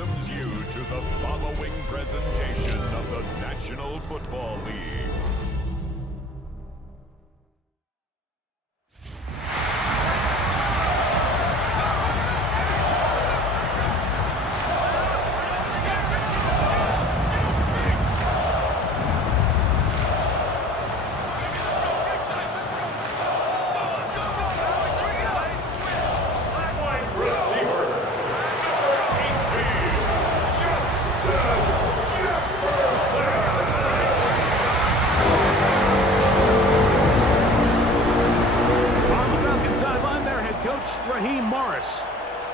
welcomes you to the following presentation of the National Football League.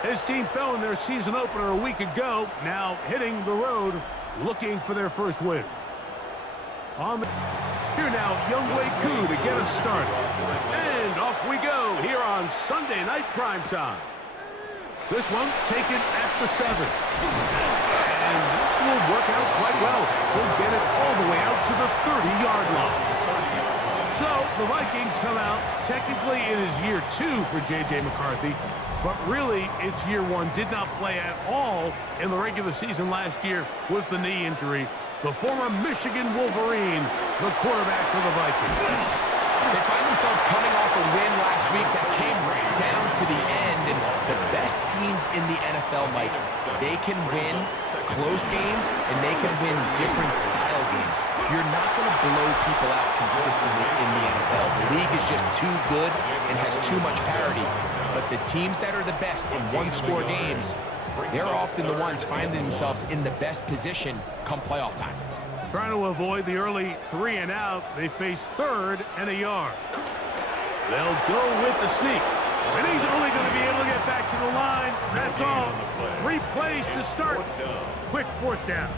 His team fell in their season opener a week ago, now hitting the road, looking for their first win. Here now, Younghoe Koo to get us started. And off we go here on Sunday Night Primetime. This one taken at the 7. And this will work out quite well. He'll get it all the way out to the 30-yard line. So the Vikings come out. Technically, it is year 2 for J.J. McCarthy. But really, it's year 1. Did not play at all in the regular season last year with the knee injury. The former Michigan Wolverine, the quarterback for the Vikings. They find themselves coming off a win last week that came right down to the end. And the best teams in the NFL, Mike, they can win close games and they can win different style games. You're not going to blow people out consistently in the NFL. The league is just too good and has too much parity. But the teams that are the best in one-score games, they're often the ones finding themselves in the best position come playoff time. Trying to avoid the early 3 and out, they face 3rd and a yard. They'll go with the sneak. And he's only going to be able to get back to the line. That's all. 3 plays to start. Quick 4th down.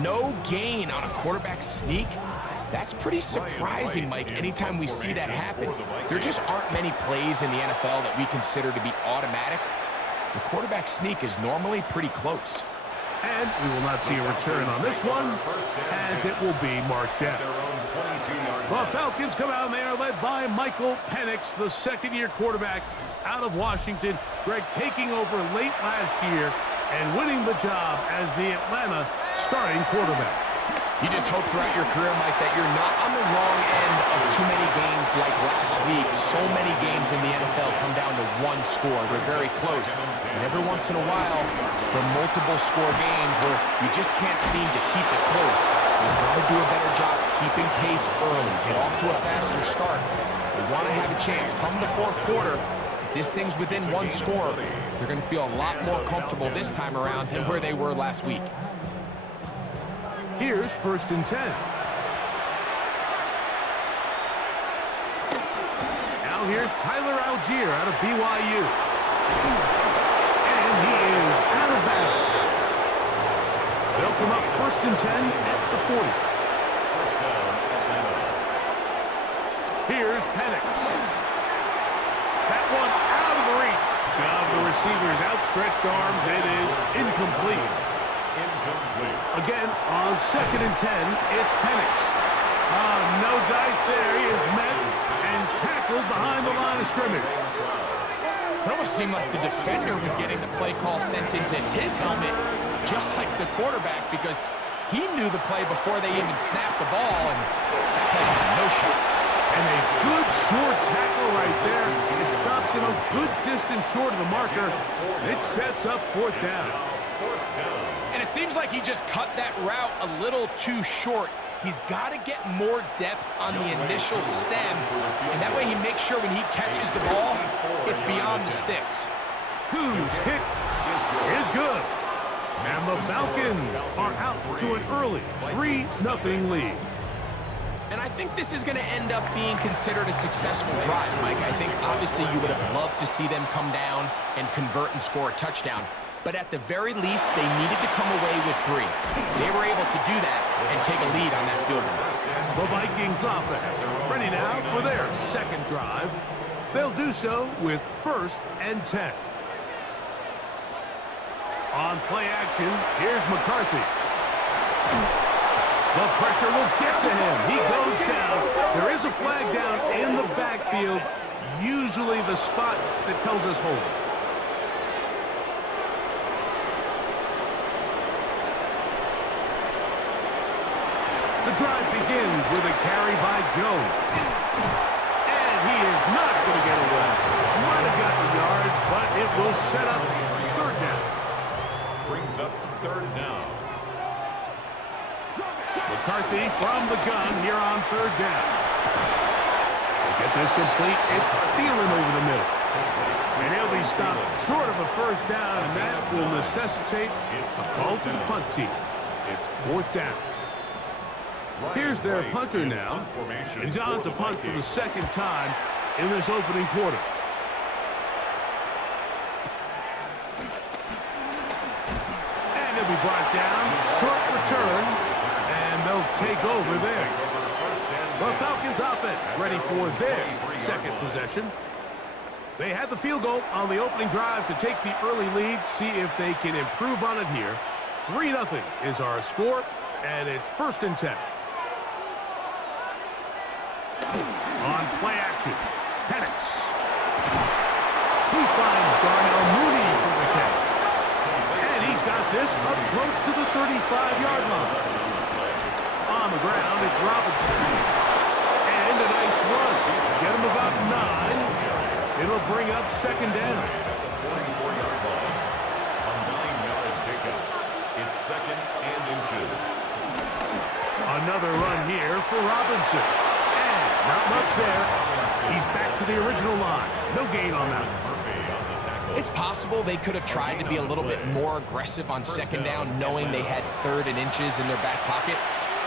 No gain on a quarterback sneak. That's pretty surprising, Mike, anytime we see that happen. There just aren't many plays in the NFL that we consider to be automatic. The quarterback sneak is normally pretty close. And we will not see a return on this one, as it will be marked down. The Falcons come out and they are led by Michael Penix, the second-year quarterback out of Washington. Greg taking over late last year and winning the job as the Atlanta starting quarterback. You just hope throughout your career, Mike, that you're not on the wrong end of too many games like last week. So many games in the NFL come down to one score. They're very close. And every once in a while, there are multiple score games where you just can't seem to keep it close. You've got to do a better job keeping pace early. Get off to a faster start. You want to have a chance. Come the 4th quarter, if this thing's within one score, they're going to feel a lot more comfortable this time around than where they were last week. Here's 1st and 10. Now here's Tyler Algier out of BYU. And he is out of bounds. They'll come up 1st and 10 at the 40. Here's Penix. That one out of the reach of the receiver's outstretched arms. It is incomplete. Again, on 2nd and 10, it's Penix. No dice there. He is met and tackled behind the line of scrimmage. It almost seemed like the defender was getting the play call sent into his helmet, just like the quarterback, because he knew the play before they even snapped the ball, and that play had no shot. And a good short tackle right there. It stops him a good distance short of the marker. It sets up 4th down. And it seems like he just cut that route a little too short. He's got to get more depth on the initial stem, and that way he makes sure when he catches the ball, it's beyond the sticks. Whose kick is good. And the Falcons are out to an early 3-0 lead. And I think this is going to end up being considered a successful drive, Mike. I think obviously you would have loved to see them come down and convert and score a touchdown. But at the very least, they needed to come away with 3. They were able to do that and take a lead on that field goal. The Vikings offense ready now for their 2nd drive. They'll do so with 1st and 10. On play action, here's McCarthy. The pressure will get to him. He goes down. There is a flag down in the backfield, usually the spot that tells us hold. The drive begins with a carry by Jones. And he is not going to get away. Might have gotten a yard, but it will set up third down. Brings up third down. McCarthy from the gun here on third down. They get this complete. It's Thielen over the middle. And he'll be stopped short of a first down, and that will necessitate a call to the punt team. It's fourth down. Here's their punter now. And he's on to punt for the second time in this opening quarter. And he'll be brought down. Short return. And they'll take over there. The Falcons offense ready for their second possession. They had the field goal on the opening drive to take the early lead. See if they can improve on it here. 3-0 is our score, and it's 1st and 10. On play action, Penix. He finds Darnell Mooney for the catch. And he's got this up close to the 35-yard line. On the ground, it's Robinson. And a nice run. Get him about 9. It'll bring up second down. It's second and inches. Another run here for Robinson. And not much there. He's back to the original line. No gain on that one. It's possible they could have tried to be a little bit more aggressive on second down, knowing they had 3rd and inches in their back pocket.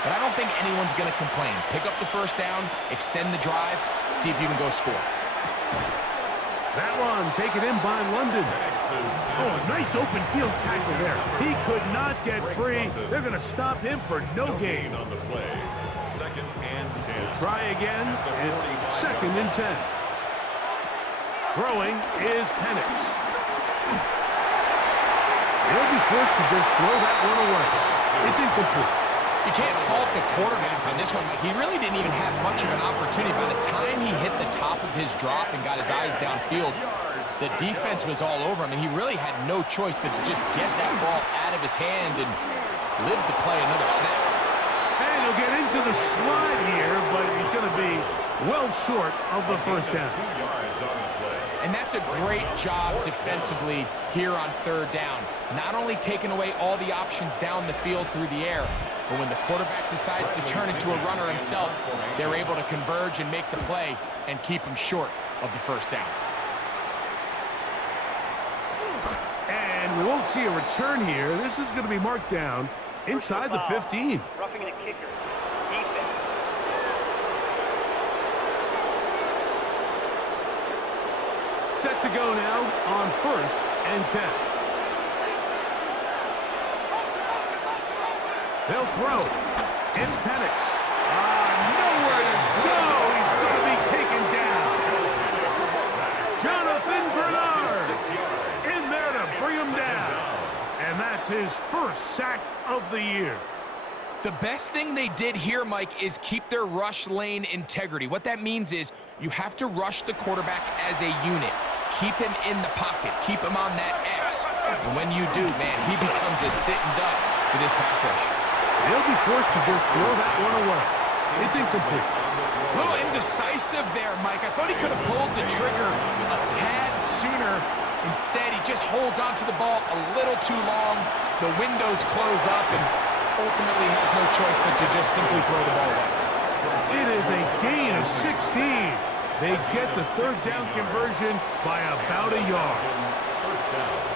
But I don't think anyone's going to complain. Pick up the first down, extend the drive, see if you can go score. That one taken in by London. Oh, a nice open field tackle there. He could not get free. They're going to stop him for no gain. On the play. Second and 10. Try again. It's 2nd and 10. Throwing is Penix. He'll be forced to just throw that one away. It's incomplete. You can't fault the quarterback on this one. He really didn't even have much of an opportunity. By the time he hit the top of his drop and got his eyes downfield, the defense was all over him, and he really had no choice but to just get that ball out of his hand and live to play another snap. And he'll get into the slide here, but he's going to be well short of the first down. And that's a great job defensively here on third down. Not only taking away all the options down the field through the air, but when the quarterback decides to turn into a runner himself, they're able to converge and make the play and keep him short of the first down. And we won't see a return here. This is going to be marked down inside the 15. Roughing the kicker. Defense. Set to go now on 1st and 10. They'll throw. It's Penix. Nowhere to go. He's going to be taken down. Jonathan Bernard in there to bring him down. And that's his first sack of the year. The best thing they did here, Mike, is keep their rush lane integrity. What that means is you have to rush the quarterback as a unit. Keep him in the pocket. Keep him on that X. And when you do, man, he becomes a sitting duck for this pass rush. He'll be forced to just throw that one away. It's incomplete. A little indecisive there, Mike. I thought he could have pulled the trigger a tad sooner. Instead, he just holds onto the ball a little too long. The windows close up and ultimately has no choice but to just simply throw the ball away. It is a gain of 16. They get the third down conversion by about a yard. First down.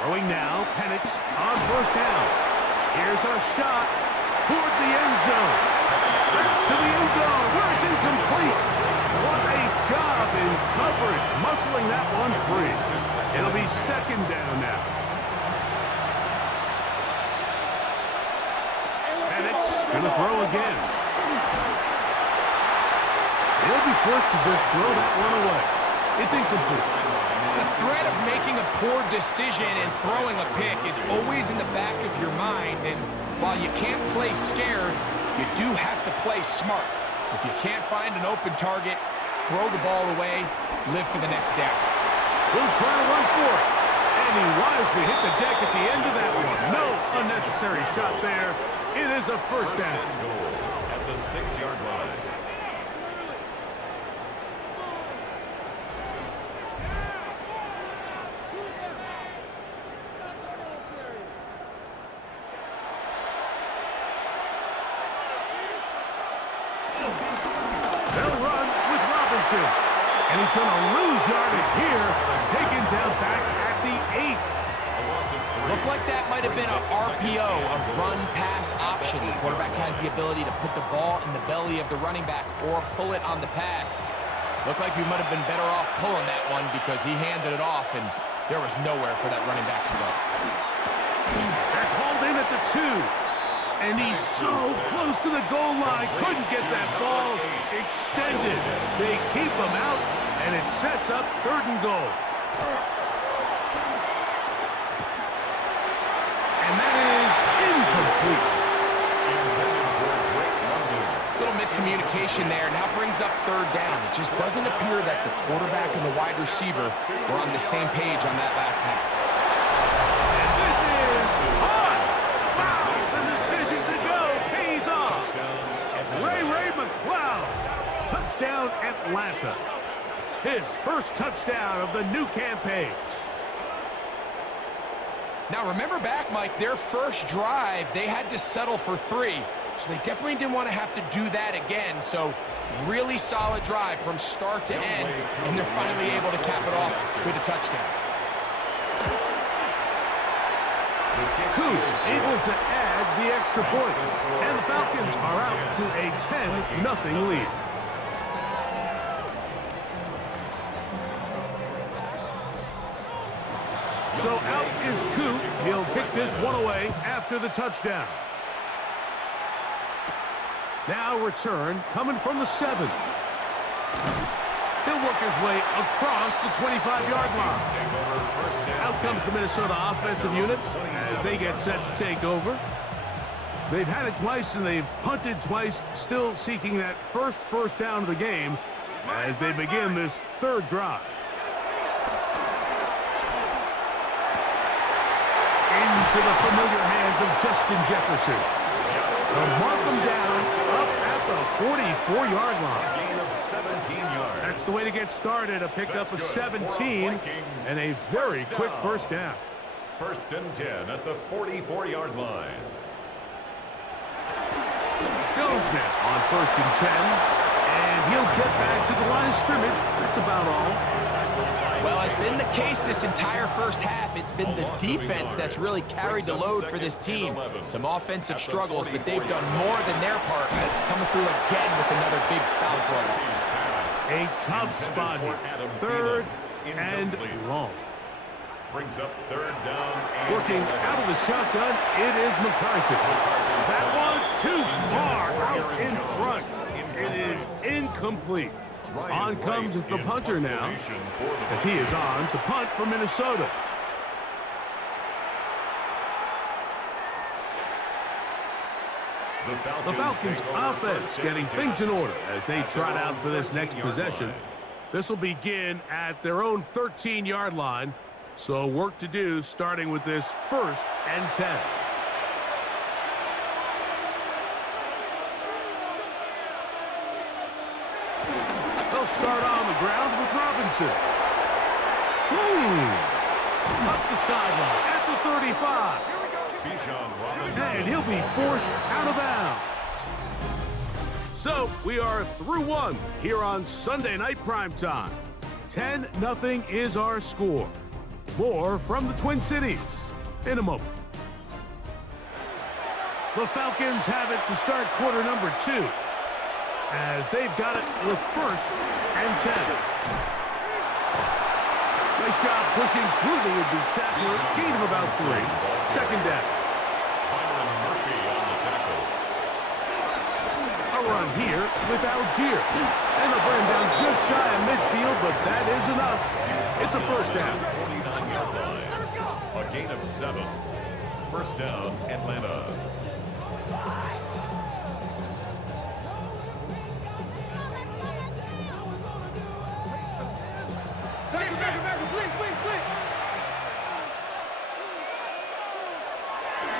Throwing now, Penix on first down. Here's a shot toward the end zone. To the end zone where it's incomplete. What a job in coverage, muscling that one free. It'll be second down now. Penix gonna throw again. He'll be forced to just throw that one away. It's incomplete. The threat of making a poor decision and throwing a pick is always in the back of your mind, and while you can't play scared, you do have to play smart. If you can't find an open target, throw the ball away, live for the next down. We'll try to run for it. And he wisely hit the deck at the end of that one. No unnecessary shot there. It is a first down. Goal at the 6-yard line. They'll run with Robinson. And he's going to lose yardage here. Taken down back at the 8. Looked like that might have been a RPO, a run-pass option. The quarterback has the ability to put the ball in the belly of the running back or pull it on the pass. Looked like he might have been better off pulling that one because he handed it off, and there was nowhere for that running back to go. That's hauled in at the 2. And he's so close to the goal line. Couldn't get that ball extended. They keep him out, and it sets up 3rd and goal. And that is incomplete. Little miscommunication there. Now brings up 3rd down. It just doesn't appear that the quarterback and the wide receiver were on the same page on that last pass. And this is hot. Wow, the decision to go pays off. Ray McCloud. Touchdown Atlanta. His first touchdown of the new campaign. Now, remember back, Mike, their first drive, they had to settle for 3. So they definitely didn't want to have to do that again. So really solid drive from start to end, and they're finally able to cap it off with a touchdown. Koo able to add the extra point. And the Falcons are out to a 10-0 lead. So out is Koo. He'll kick this one away after the touchdown. Now return coming from the 7. He'll work his way across the 25-yard line. Out comes the Minnesota offensive unit as they get set to take over. They've had it twice and they've punted twice, still seeking that first down of the game as they begin this 3rd drive. Into the familiar hands of Justin Jefferson. They'll mark him down up at the 44-yard line. Gain of 17 yards. That's the way to get started, a pickup of 17 and a very quick first down. 1st and 10 at the 44-yard line. Goes now on 1st and 10, and he'll get back to the line of scrimmage. That's about all. Well, as been the case this entire first half, it's been the defense that's really carried the load for this team. Some offensive struggles, but they've done more than their part, coming through again with another big stop for a loss. A tough spot here. 3rd and long. Brings up 3rd down. Working out of the shotgun, it is McCarthy. That was too far out in front. It is incomplete. On comes the punter now, as he is on to punt for Minnesota. The Falcons offense getting things in order as they trot out for this next possession. This will begin at their own 13-yard line, so work to do starting with this 1st and 10. They'll start on the ground with Robinson. Up the sideline at the 35. And he'll be forced out of bounds. So we are through 1 here on Sunday Night Primetime. 10-0 is our score. More from the Twin Cities in a moment. The Falcons have it to start quarter number 2. As they've got it with 1st and 10. Nice job pushing through the would-be tackler. Gain of about 3. 2nd down. A run here with Algier. And they'll bring him down just shy of midfield, but that is enough. It's a 1st down. 49-yard line. A gain of 7. 1st down, Atlanta.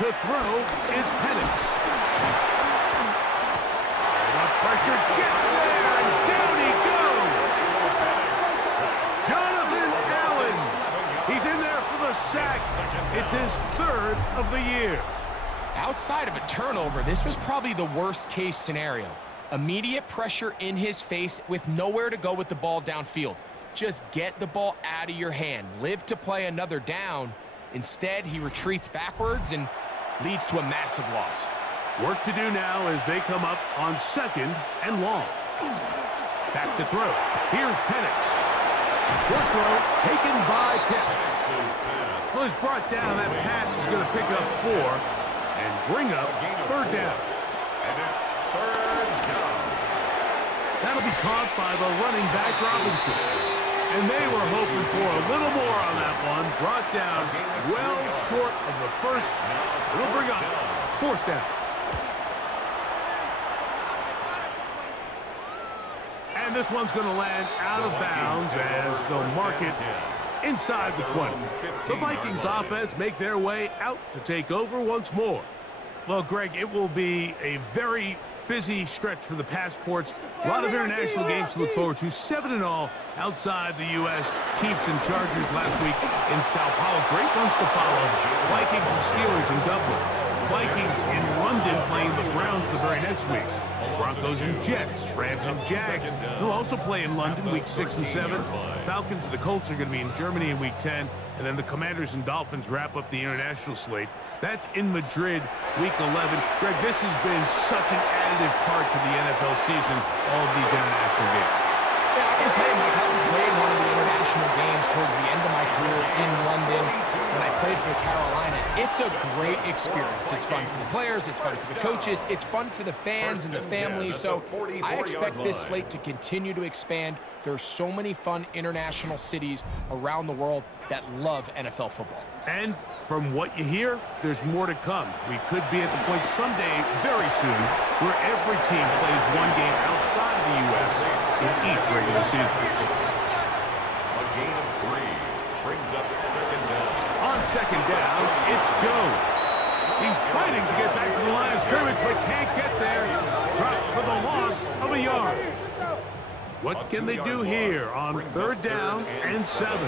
To throw is Penix. The pressure gets there, and down he goes. Jonathan Allen. He's in there for the sack. It's his third of the year. Outside of a turnover, this was probably the worst-case scenario. Immediate pressure in his face with nowhere to go with the ball downfield. Just get the ball out of your hand. Live to play another down. Instead, he retreats backwards and leads to a massive loss. Work to do now as they come up on 2nd and long. Back to throw. Here's Penix. Short throw taken by Pitts. Well, he's brought down. That pass is going to pick up 4 and bring up 3rd down. And it's 3rd down. That'll be caught by the running back Robinson. And they were hoping for a little more on that one. Brought down well short of the first. It'll bring up 4th down. And this one's going to land out of bounds as they'll mark it inside the 20. The Vikings offense make their way out to take over once more. Well, Greg, it will be a very busy stretch for the Passports. A lot of international games to look forward to. 7-0 outside the U.S. Chiefs and Chargers last week in Sao Paulo. Great ones to follow. Vikings and Steelers in Dublin. Vikings in London playing the Browns the very next week. Broncos and Jets, Rams and Jags. They'll also play in London week 6 and 7. The Falcons and the Colts are going to be in Germany in week 10. And then the Commanders and Dolphins wrap up the international slate. That's in Madrid week 11. Greg, this has been such an additive part to the NFL season, all of these international games. Yeah, I can tell you, Mike, having played one of the international games towards the end of my career in London when I played for Carolina, it's a great experience. It's fun for the players, it's fun for the coaches, it's fun for the fans and the families. So I expect this slate to continue to expand. There's so many fun international cities around the world that love NFL football. And from what you hear, there's more to come. We could be at the point someday, very soon, where every team plays one game outside of the U.S. in each regular season. A gain of 3 brings up 2nd down. On 2nd down, it's Jones. He's fighting to get back to the line of scrimmage, but can't get there. Dropped for the loss of a yard. What can they do here on 3rd down and 7?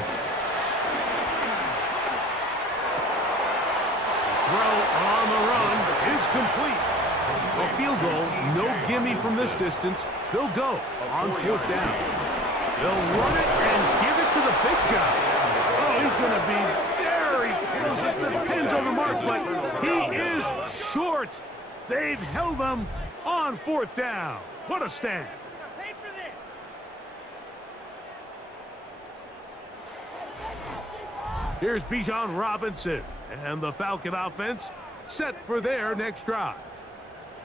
Throw on the run is complete. A field goal, no gimme from this distance. They'll go on 4th down. They'll run it and give it to the big guy. Oh, he's going to be very close. It depends on the mark, but he is short. They've held him on 4th down. What a stand. Here's Bijan Robinson and the Falcon offense set for their next drive.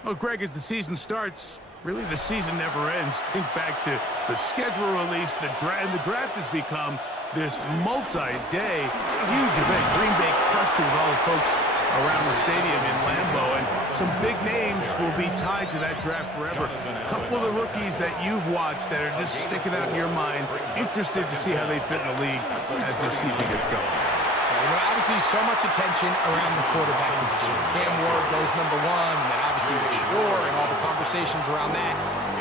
Well, Greg, as the season starts, really the season never ends. Think back to the schedule release, the draft has become this multi-day huge event. Green Bay crushed it with all the folks around the stadium in Lambeau, and some big names will be tied to that draft forever. A couple of the rookies that you've watched that are just sticking out in your mind, interested to see how they fit in the league as the season gets going. You know, obviously so much attention around the quarterback position. Cam Ward goes number 1, and then obviously with Shador and all the conversations around that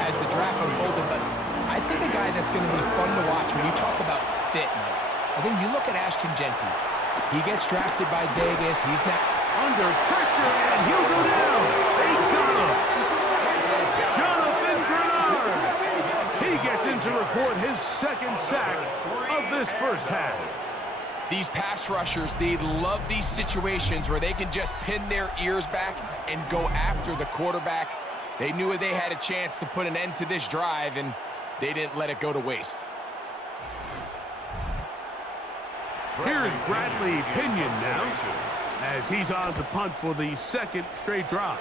as the draft unfolded. But I think a guy that's going to be fun to watch when you talk about fit, Mike, I think you look at Ashton Genty. He gets drafted by Vegas. He's not under pressure, and he'll go down. They got him. Jonathan Grenard. He gets in to record his 2nd sack of this first half. These pass rushers, they love these situations where they can just pin their ears back and go after the quarterback. They knew they had a chance to put an end to this drive, and they didn't let it go to waste. Here's Bradley Pinion now, as he's on to punt for the 2nd straight drive.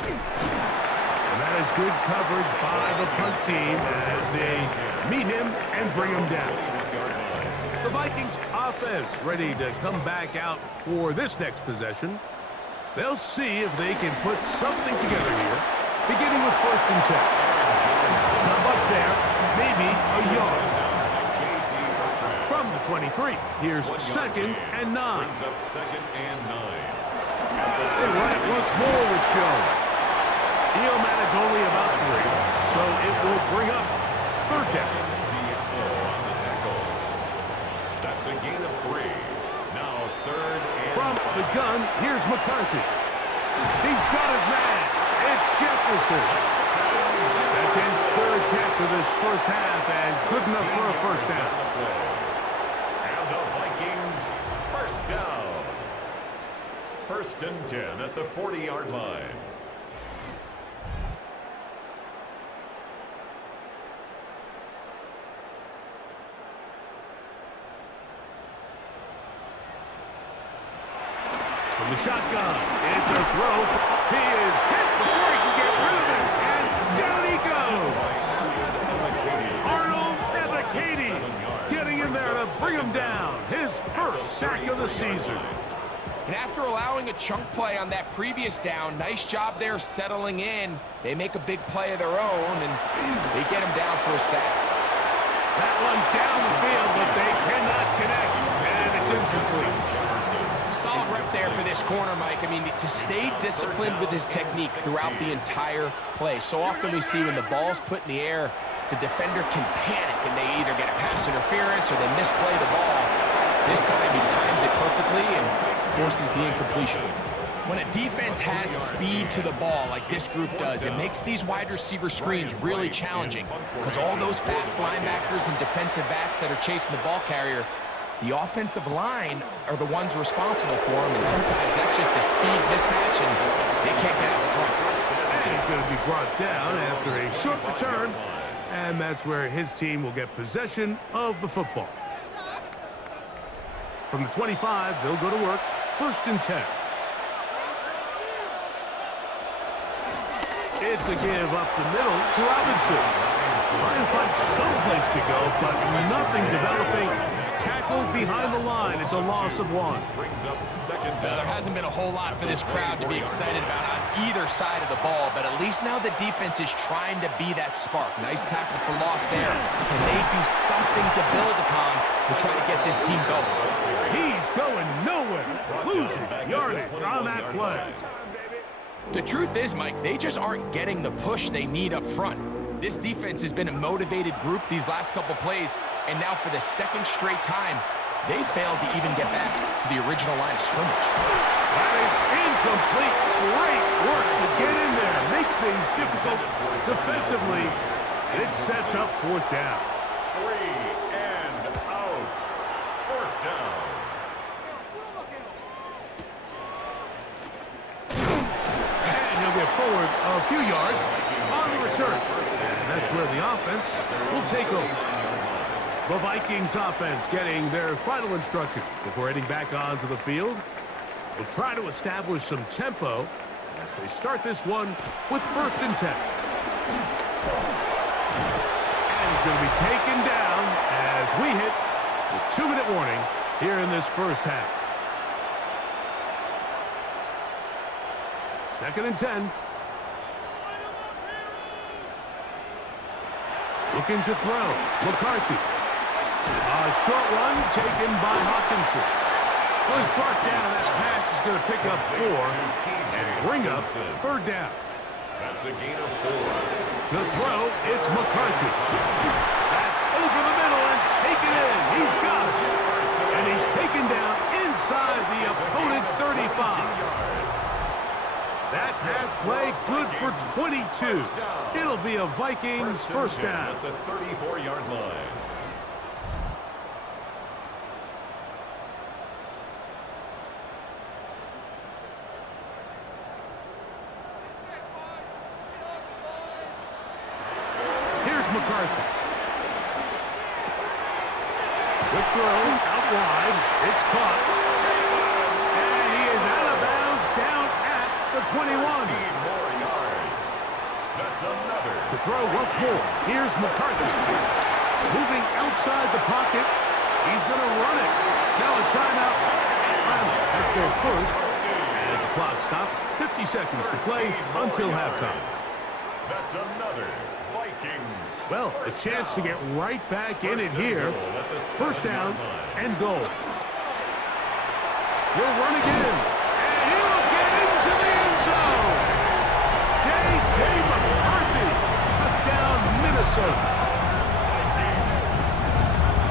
And that is good coverage by the punt team as they meet him and bring him down. The Vikings offense ready to come back out for this next possession. They'll see if they can put something together here, beginning with 1st and 10. Not much there, maybe a yard. From the 23, here's 2nd and 9. Brings up 2nd and 9. They run it once more with Jones. He'll manage only about 3, so it will bring up 3rd down. On the tackle. That's a gain of 3. Now 3rd and From the gun, here's McCarthy. He's got his man. It's Jefferson. That's his 3rd catch of this first half, and good enough for a first down. And the Vikings first down. 1st and 10 at the 40-yard line. From the shotgun, it's a throw. He is hit before he can get rid of it, and down he goes. Arnold Ebiketie getting in there to bring him down. His first sack of the season. And after allowing a chunk play on that previous down, nice job there settling in. They make a big play of their own, and they get him down for a sack. That one down the field, but they cannot connect, and it's incomplete. Solid rep there for this corner, Mike. I mean, to stay disciplined with his technique throughout the entire play. So often we see when the ball's put in the air, the defender can panic, and they either get a pass interference or they misplay the ball. This time he times it perfectly and forces the incompletion. When a defense has speed to the ball like this group does, it makes these wide receiver screens really challenging because all those fast linebackers and defensive backs that are chasing the ball carrier, the offensive line are the ones responsible for them, and sometimes that's just a speed mismatch, and they can't get out in front. And he's going to be brought down after a short return, and that's where his team will get possession of the football. From the 25, they'll go to work. 1st and 10. It's a give up the middle to Robinson. Trying to find some place to go, but nothing developing. Tackled behind the line. It's a loss of 1. Brings up 2nd Well, down. there hasn't been a whole lot for this crowd to be excited about on either side of the ball, but at least now the defense is trying to be that spark. Nice tackle for loss there. Can they do something to build upon to try to get this team going? He's going nowhere. Losing yardage on that play. The truth is, Mike, they just aren't getting the push they need up front. This defense has been a motivated group these last couple plays, and now for the 2nd straight time, they failed to even get back to the original line of scrimmage. That is incomplete. Great work to get in there, make things difficult defensively. It sets up 4th down. 3 and out. 4th down. And he'll get forward a few yards on the return. And that's where the offense will take over. The Vikings offense getting their final instruction before heading back onto the field. Will try to establish some tempo as they start this one with 1st and 10. And he's going to be taken down as we hit the 2-minute warning here in this first half. 2nd and 10. Looking to throw. McCarthy. A short one taken by Hawkinson. Well, he's brought down. That pass is going to pick up 4 and bring up 3rd down. That's a gain of 4. To throw, it's McCarthy. That's over the middle and taken in. He's got it. And he's taken down inside the opponent's 35. That pass play good for 22. It'll be a Vikings first down. At the 34-yard line. Here's McCarthy. Good throw, out wide. It's caught. And he is out of bounds down at the 21. 15 more yards. That's another. To throw once more. Here's McCarthy. Moving outside the pocket. He's going to run it. Now a timeout. That's their first. As the clock stops, 50 seconds to play until halftime. That's another Vikings. Well, a chance to get right back in it here. First down and goal. He'll run again. And he will get into the end zone. J.J. McCarthy. Touchdown, Minnesota.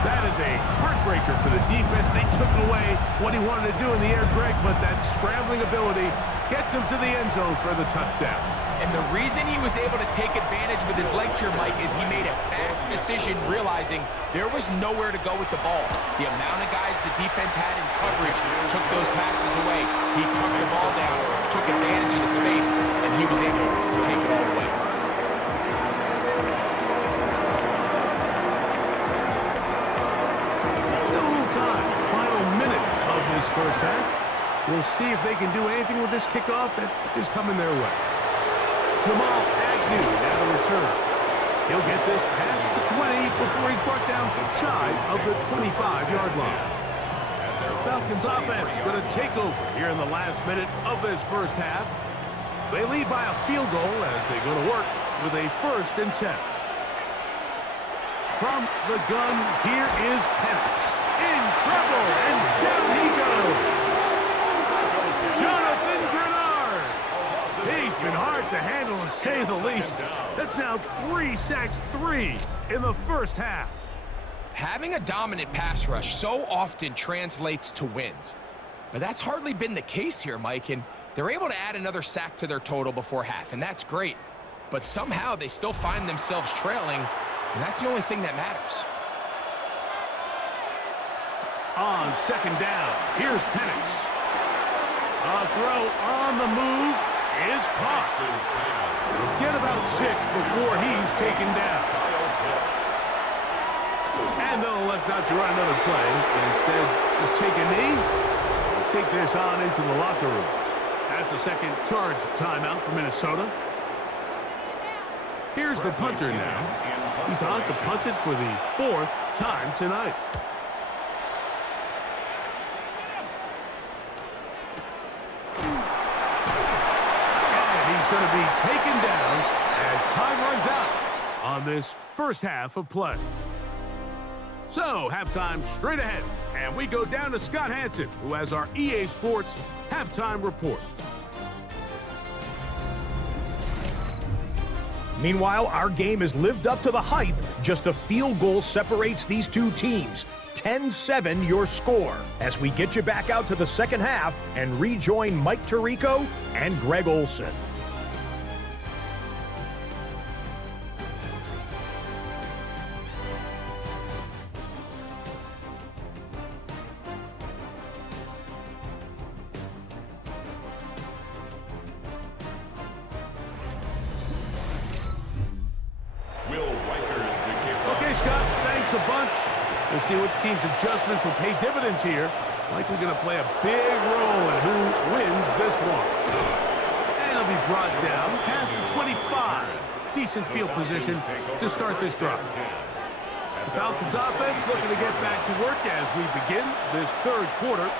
That is a heartbreaker for the defense. They took away what he wanted to do in the air, Greg, but that scrambling ability gets him to the end zone for the touchdown. And the reason he was able to take advantage with his legs here, Mike, is he made a fast decision realizing there was nowhere to go with the ball. The amount of guys the defense had in coverage took those passes away. He took the ball down, took advantage of the space, and he was able to take it all away. Still a little time. Final minute of this first half. We'll see if they can do anything with this kickoff that is coming their way. Jamal Agnew now to return. He'll get this past the 20 before he's brought down shy of the 25-yard line. The Falcons offense going to take over here in the last minute of this first half. They lead by a field goal as they go to work with a 1st and 10. From the gun, here is Penix. In trouble, and down he goes. Jonathan Grenard. He's been hard to handle, to say the least. That's now 3 sacks, 3 in the first half. Having a dominant pass rush so often translates to wins. But that's hardly been the case here, Mike, and they're able to add another sack to their total before half, and that's great. But somehow they still find themselves trailing, and that's the only thing that matters. On 2nd down, here's Penix. A throw on the move is caught. Get about 6 before he's taken down. And they'll elect not to run another play. Instead, just take a knee and take this on into the locker room. That's a second charge timeout for Minnesota. Here's the punter now. He's on to punt it for the 4th time tonight. Going to be taken down as time runs out on this first half of play. So, halftime straight ahead, and we go down to Scott Hanson, who has our EA Sports halftime report. Meanwhile, our game has lived up to the hype. Just a field goal separates these two teams. 10-7 your score as we get you back out to the second half and rejoin Mike Tirico and Greg Olson. A bunch. We'll see which team's adjustments will pay dividends here. Likely going to play a big role in who wins this one. And it'll be brought down past the 25. Decent field position to start this drive. The Falcons offense looking to get back to work as we begin this 3rd quarter.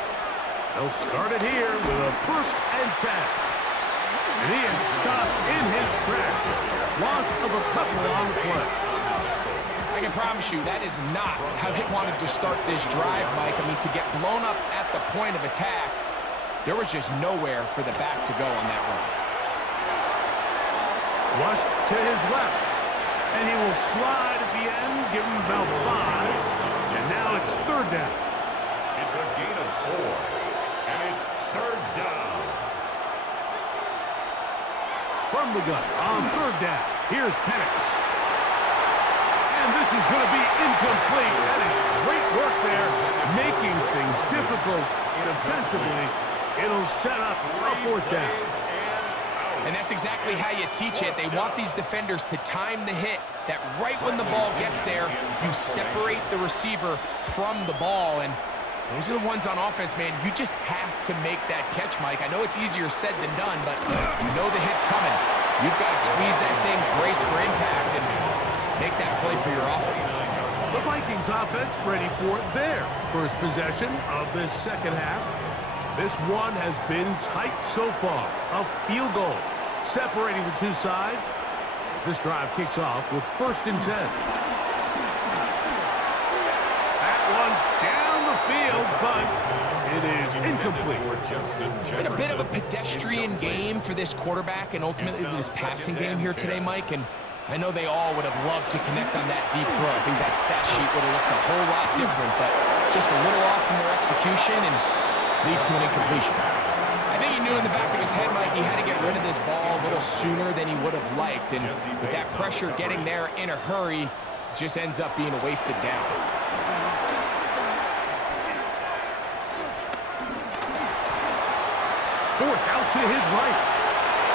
They'll start it here with a 1st and 10. And he is stopped in his tracks. Loss of a couple on the play. I can promise you that is not how they wanted to start this drive, Mike. I mean, to get blown up at the point of attack, there was just nowhere for the back to go on that run. Flushed to his left. And he will slide at the end, give him about 5. And now it's 3rd down. It's a gain of 4. And it's 3rd down. From the gun on 3rd down, here's Penix. And this is going to be incomplete. That is great work there, making things difficult defensively. It'll set up a 4th down. And that's exactly how you teach it. They want these defenders to time the hit, that right when the ball gets there, you separate the receiver from the ball. And those are the ones on offense, man. You just have to make that catch, Mike. I know it's easier said than done, but you know the hit's coming. You've got to squeeze that thing, brace for impact, and make that play for your offense. The Vikings offense ready for their first possession of this second half. This one has been tight so far. A field goal separating the two sides. As this drive kicks off with 1st and 10. That one down the field, but it is incomplete. It's been a bit of a pedestrian game for this quarterback and ultimately this passing game here today, Mike. And I know they all would have loved to connect on that deep throw. I think that stat sheet would have looked a whole lot different, but just a little off from their execution and leads to an incompletion. I think he knew in the back of his head, Mike, he had to get rid of this ball a little sooner than he would have liked. And with that pressure getting there in a hurry, just ends up being a wasted down. Forced out to his right.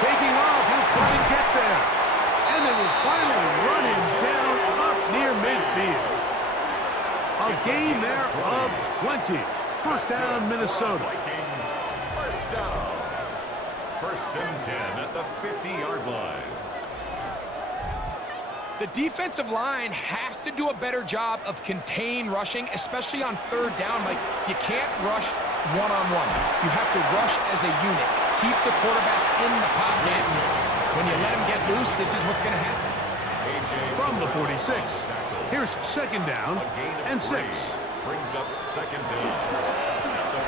Taking off, he'll try to get there. And they will finally run him down up near midfield. A gain there of 20. 1st down, Minnesota. Vikings, 1st down. 1st and 10 at the 50-yard line. The defensive line has to do a better job of contained rushing, especially on 3rd down. Like, you can't rush one-on-one. You have to rush as a unit. Keep the quarterback in the pocket. When you let him get loose, this is what's going to happen. From the 46, here's 2nd down and 6. Brings up 2nd down.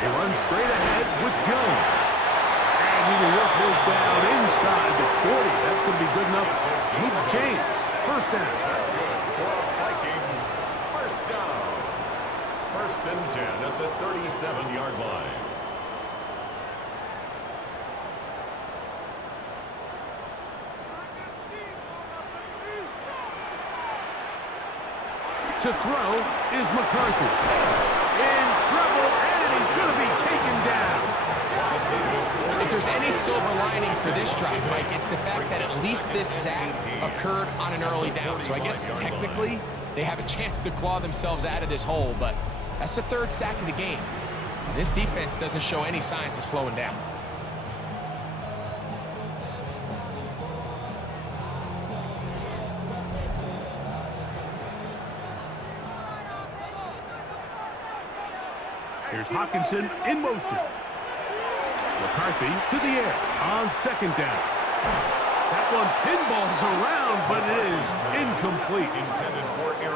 He runs straight ahead with Jones. And he will work this down inside the 40. That's going to be good enough to move the chains. 1st down. That's good for Vikings. 1st down. 1st and 10 at the 37-yard line. To throw is McCarthy. In trouble, and he's going to be taken down. If there's any silver lining for this drive, Mike, it's the fact that at least this sack occurred on an early down. So I guess technically they have a chance to claw themselves out of this hole, but that's the 3rd sack of the game. This defense doesn't show any signs of slowing down. Here's Hawkinson in motion. McCarthy to the air on 2nd down. That one pinballs around, but it is incomplete.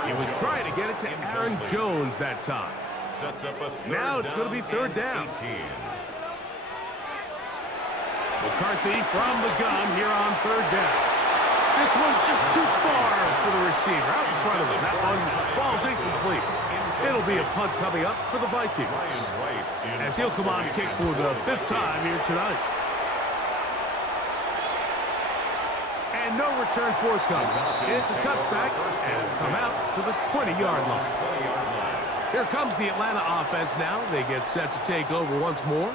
He was trying to get it to Aaron Jones that time. Sets up a Now it's going to be 3rd down. 18. McCarthy from the gun here on 3rd down. This one just too far for the receiver out in front of him. That one falls incomplete. It'll be a punt coming up for the Vikings, as he'll come on to kick for the 5th time here tonight. And no return forthcoming. It's a touchback, and it'll come out to the 20-yard line. Here comes the Atlanta offense now. They get set to take over once more.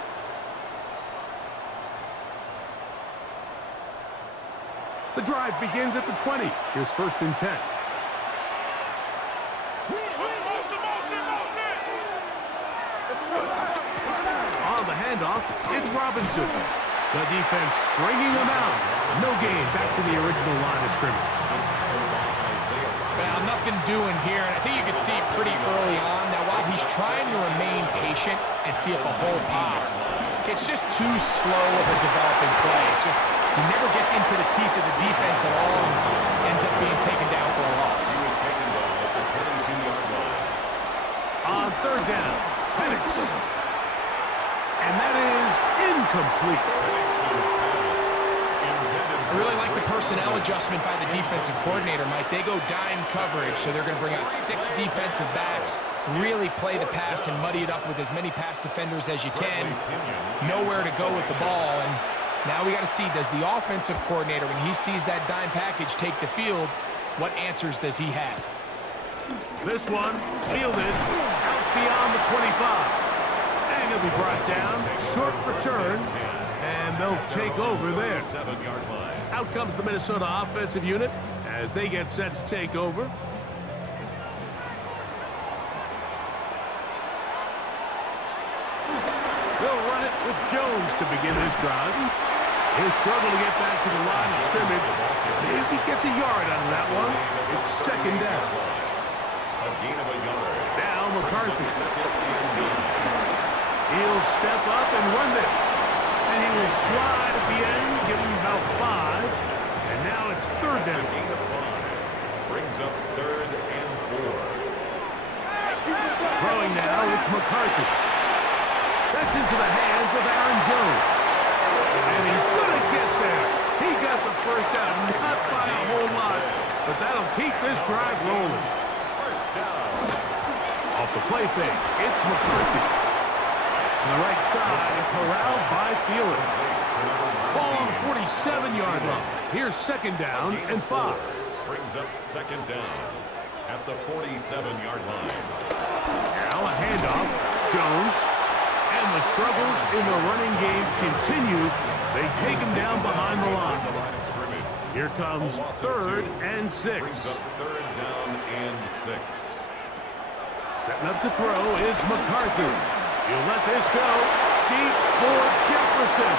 The drive begins at the 20. Here's 1st and 10. On the handoff, it's Robinson. The defense stringing him out. No gain, back to the original line of scrimmage. Well, nothing doing here, and I think you could see pretty early on. Now, while he's trying to remain patient and see if the hole pops, it's just too slow of a developing play. He never gets into the teeth of the defense at all and ends up being taken down for a loss. He was taken down at the 22-yard line. On 3rd down, Penix. And that is incomplete. I really like the personnel adjustment by the defensive coordinator, Mike. They go dime coverage, so they're going to bring out 6 defensive backs, really play the pass and muddy it up with as many pass defenders as you can. Nowhere to go with the ball, and now we got to see, does the offensive coordinator, when he sees that dime package take the field, what answers does he have? This one fielded out beyond the 25. And he'll be brought down, short return, and they'll take over there. 7-yard line. Out comes the Minnesota offensive unit as they get set to take over. They'll run it with Jones to begin this drive. He'll struggle to get back to the line of scrimmage. Maybe he gets a yard out of that one. It's 2nd down. A gain of a yard. Now McCarthy. He'll step up and run this. And he will slide at the end, give him about 5. And now it's third down. Gain of 5. Brings up 3rd and 4. Throwing now, it's McCarthy. That's into the hands of Aaron Jones. And he's going to get there. He got the first down, not by a whole lot, but that'll keep this drive rolling. First down. Off the play fake, it's McCarthy. To the right side, corralled by Thielen. Ball on the 47-yard line. Here's second down and 5. Brings up 2nd down at the 47-yard line. Now a handoff. Jones. And the struggles in the running game continue. They take him down behind the line. Here comes 3rd and 6. Brings up 3rd down and 6. Setting up to throw is McCarthy. He'll let this go deep for Jefferson.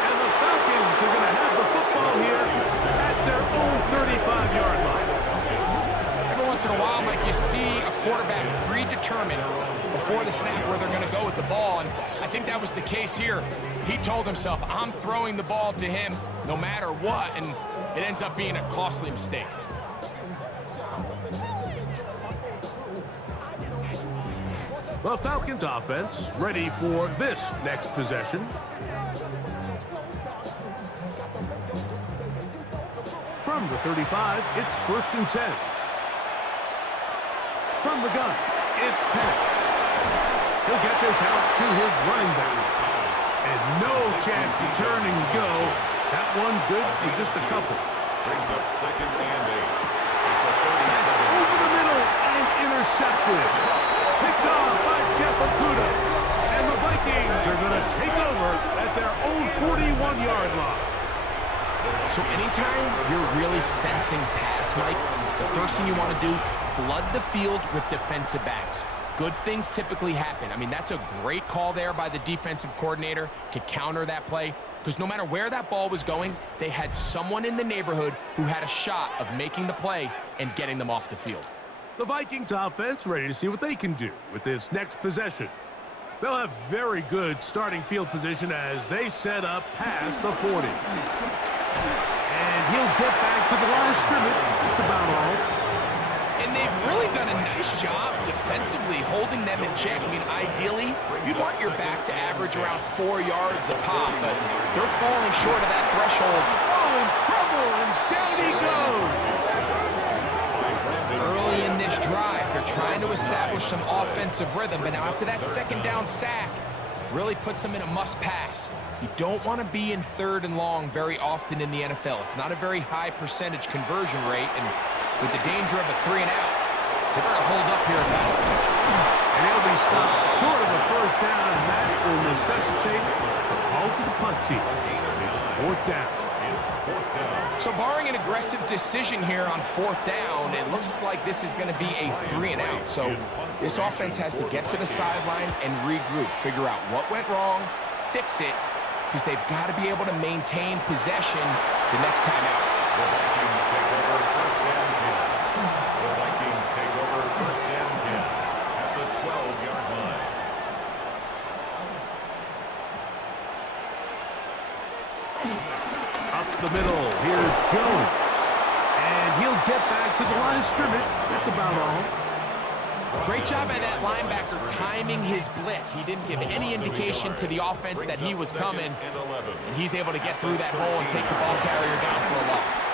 And the Falcons are going to have the football here at their own 35-yard line. Every once in a while, Mike, you see a quarterback predetermined before the snap where they're going to go with the ball, and I think that was the case here. He told himself, I'm throwing the ball to him no matter what, and it ends up being a costly mistake. The Falcons offense ready for this next possession. From the 35, it's 1st and 10. From the gun, it's Penix. He'll get this out to his running back. And no chance to turn and go. That one good for just a couple. Brings up 2nd and 8. That's over the middle and intercepted. Picked off by Jeff Okuda. And the Vikings are going to take over at their own 41-yard line. So anytime you're really sensing pass, Mike, the first thing you want to do, flood the field with defensive backs. Good things typically happen. I mean, that's a great call there by the defensive coordinator to counter that play, because no matter where that ball was going, they had someone in the neighborhood who had a shot of making the play and getting them off the field. The Vikings offense ready to see what they can do with this next possession. They'll have very good starting field position as they set up past the 40. And he'll get back to the line of scrimmage. That's about all. And they've really done a nice job defensively holding them in check. I mean, ideally, you'd want your back to average around 4 yards a pop, but they're falling short of that threshold. Oh, in trouble, and down he goes. Early in this drive, they're trying to establish some offensive rhythm, but now after that 2nd down sack, really puts them in a must-pass. You don't want to be in 3rd and long very often in the NFL. It's not a very high percentage conversion rate, and with the danger of a 3 and out, they better hold up here at that point. And he'll be stopped short of a 1st down, and that will necessitate a call to the punt team. It's 4th down. So barring an aggressive decision here on 4th down, it looks like this is going to be a 3 and out. So this offense has to get to the sideline and regroup, figure out what went wrong, fix it, because they've got to be able to maintain possession the next time out. The Vikings take over 1st and 10. The Vikings take over 1st and 10 at the 12-yard line. Up the middle, here's Jones. And he'll get back to the line of scrimmage. That's about all. Great job by that linebacker timing his blitz. He didn't give any indication to the offense that he was coming, and he's able to get through that hole and take the ball carrier down for a loss.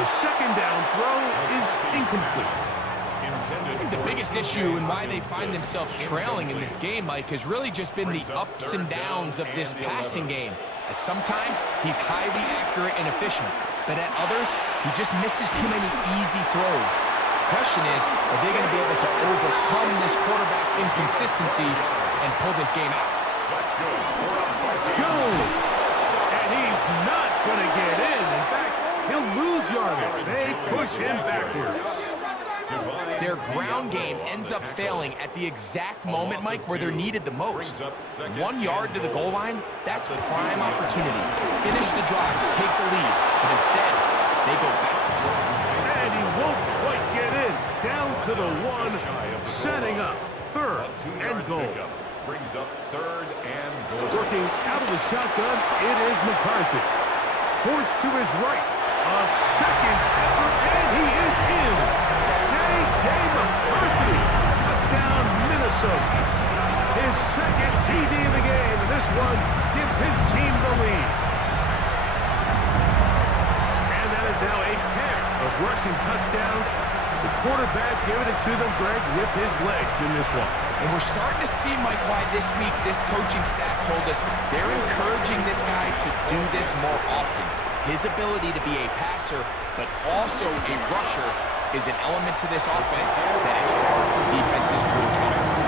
The 2nd down throw is incomplete. I think the biggest issue and why they find themselves trailing in this game, Mike, has really just been the ups and downs of this passing game. At sometimes, he's highly accurate and efficient, but at others, he just misses too many easy throws. The question is, are they going to be able to overcome this quarterback inconsistency and pull this game out? Jones! And he's not going to get in. In fact, he'll lose yardage. They push him backwards. Their ground game ends up failing at the exact moment, Mike, where they're needed the most. 1 yard to the goal line, that's prime opportunity. Finish the drive, take the lead, but instead, they go backwards. And he won't quite get in. Down to the 1, setting up 3rd and goal. Brings up 3rd and goal. Working out of the shotgun, it is McCarthy. Forced to his right. A second effort, and he is in. J.J. McCarthy. Touchdown, Minnesota. His second TD of the game, and this one gives his team the lead. And that is now a pair of rushing touchdowns. The quarterback giving it to them, Greg, with his legs in this one. And we're starting to see, Mike, why this week this coaching staff told us they're encouraging this guy to do this more often. His ability to be a passer, but also a rusher, is an element to this offense that is hard for defenses to account for.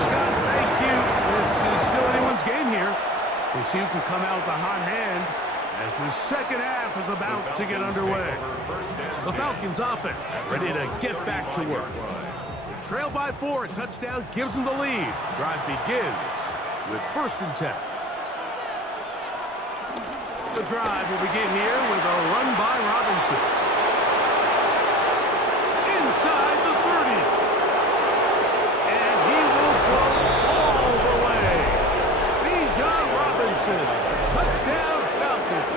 Scott, thank you. This is still anyone's game here. We'll see who can come out with a hot hand as the second half is about to get underway. The Falcons offense ready to get back to work. They trail by 4, a touchdown gives them the lead. Drive begins with 1st and 10. The drive will begin here with a run by Robinson. Inside the 30. And he will go all the way. Bijan Robinson. Touchdown Falcons.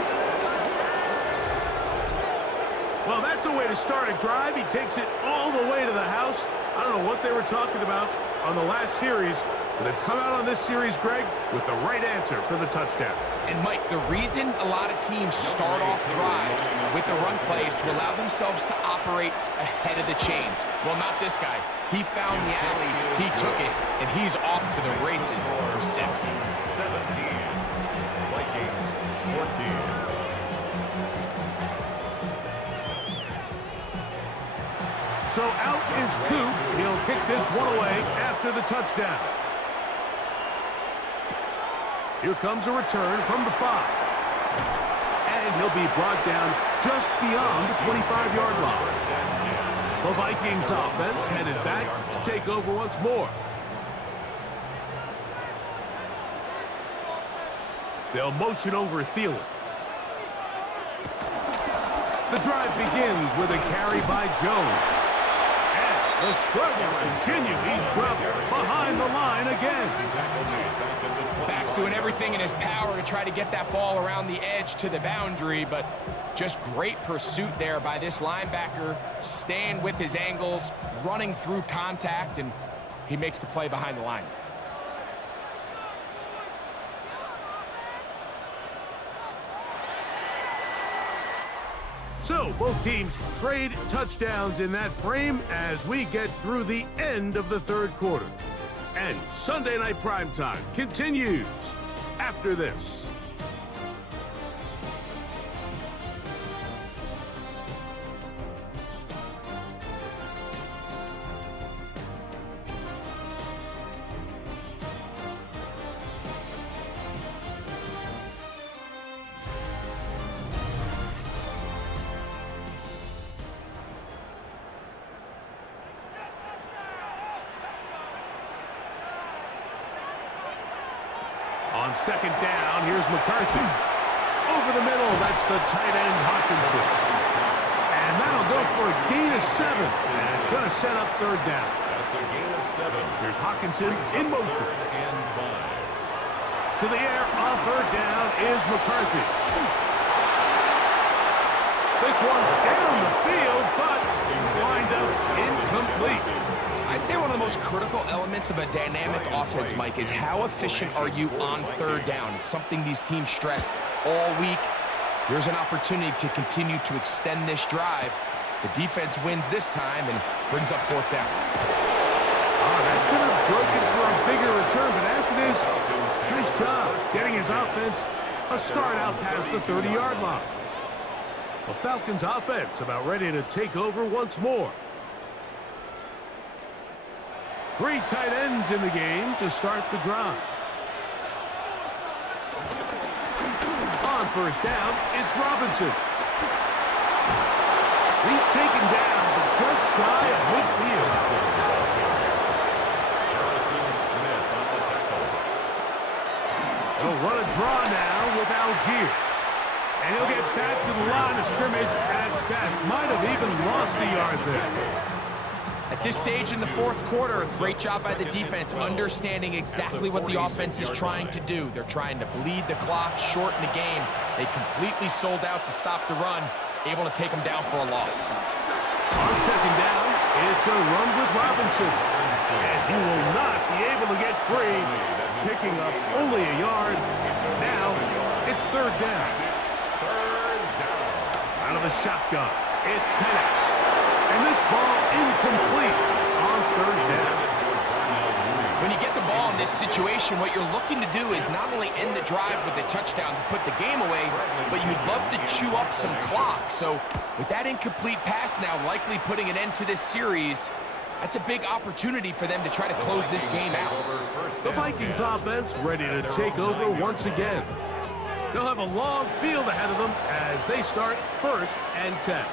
Well, that's a way to start a drive. He takes it all the way to the house. I don't know what they were talking about on the last series, but they've come out on this series, Greg, with the right answer for the touchdown. And, Mike, the reason a lot of teams start off drives with the run plays to allow themselves to operate ahead of the chains. Well, not this guy. He found the alley, he took it, and he's off to the races for 6. 17. Vikings 14. So out is Coop. He'll kick this one away after the touchdown. Here comes a return from the 5. And he'll be brought down just beyond the 25-yard line. The Vikings offense headed back to take over once more. They'll motion over Thielen. The drive begins with a carry by Jones. The struggles continue. He's dropped behind the line again. Back's doing everything in his power to try to get that ball around the edge to the boundary, but just great pursuit there by this linebacker, staying with his angles, running through contact, and he makes the play behind the line. So, both teams trade touchdowns in that frame as we get through the end of the 3rd quarter. And Sunday Night Primetime continues after this. On 2nd down, here's McCarthy. Over the middle, that's the tight end Hawkinson. And that'll go for a gain of 7. And it's going to set up 3rd down. That's a gain of 7. Here's Hawkinson in motion. 3rd and 5. To the air on 3rd down is McCarthy. This one down the field, but lined up incomplete. I'd say one of the most critical elements of a dynamic offense, Mike, is how efficient are you on 3rd down. It's something these teams stress all week. Here's an opportunity to continue to extend this drive. The defense wins this time and brings up 4th down. Oh, that could have broken for a bigger return, but as it is, nice job getting his offense a start out past the 30-yard line. The Falcons offense about ready to take over once more. 3 tight ends in the game to start the drive. On 1st down, it's Robinson. He's taken down, but just shy of midfield. Smith on the tackle. He'll run a draw now with Algier. And he'll get back to the line of scrimmage at best. Might have even lost a yard there. At this stage in the fourth quarter, great job by the defense, understanding exactly what the offense is trying to do. They're trying to bleed the clock, shorten the game. They completely sold out to stop the run, able to take them down for a loss. On second down, it's a run with Robinson. And he will not be able to get free, picking up only a yard. Now, it's third down. Out of the shotgun, it's Penix. And this ball incomplete on third down. When you get the ball in this situation, what you're looking to do is not only end the drive with a touchdown to put the game away, but you'd love to chew up some clock. So with that incomplete pass now likely putting an end to this series, that's a big opportunity for them to try to close this game out. The Vikings offense ready to take over once again. They'll have a long field ahead of them as they start 1st and 10.